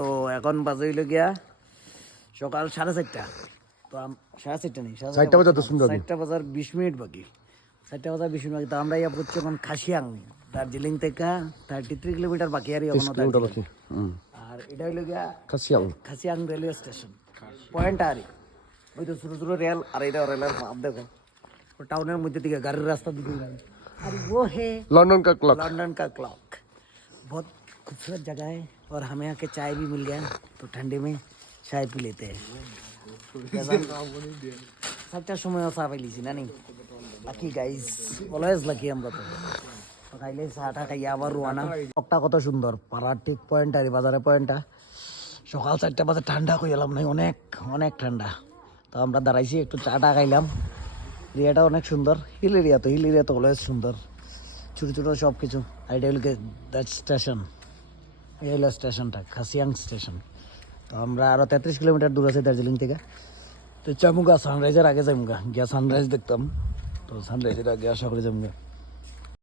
তো এখন বাজে হইল গিয়া সকাল 4:30। তো 4:30 নেই, 4টা বাজে তো সুন্দর। 4টা বাজার 20 মিনিট বাকি। 4টা বাজার 20 মিনিট বাকি। তো আমরা ইয়া পড়ছি এখন খাসিয়াং, দার্জিলিং থেকে 33 কিলোমিটার বাকি আর এখনো কিলোমিটার দার্জিলিং। বাকি। আর এটা হইল গিয়া খাসিয়াং। খাসিয়াং রেলওয়ে স্টেশন পয়েন্ট। আর ওই তো ছোটো ছোটো রেল, আর এটা রেলের মাপ দেখো টাউনের মধ্যে দিকে গাড়ির রাস্তা দিকে। আর वो है लंदन का क्लॉक। लंदन का क्लॉक। बहुत खूबसूरत जगह है और हमें यहाँ के चाय भी मिल गया तो ठंडे में चाय पी लेते हैं। 7টার সময় চা পাইলিছি না নি। লাকি গাইস, অলওয়েজ লাকি আমরা তো। খাইলে চাটা খাইয়া আবার রোয়ানা। ক্লকটা কত সুন্দর, পাড়ার ঠিক পয়েন্ট আর বাজারে পয়েন্টটা। সকাল 4টা বাজে ঠান্ডা হয়ে এলাম নাই, অনেক অনেক ঠান্ডা। তো আমরা দাঁড়াইছি একটু চাটা খাইলাম। এরিয়াটা অনেক সুন্দর, হিল এরিয়া তো অলওয়েজ সুন্দর, ছোটো ছোটো সব কিছু। এটা হলো দ্যাট স্টেশন, এই হলো স্টেশনটা খাসিয়াং স্টেশন। তো আমরা আরও 33 কিলোমিটার দূর আছে দার্জিলিং থেকে। তো চামুগা সানরাইজের আগে যামুগা, গিয়া সানরাইজ দেখতাম। তো সানরাইজের আগে আশা করে যামুগা।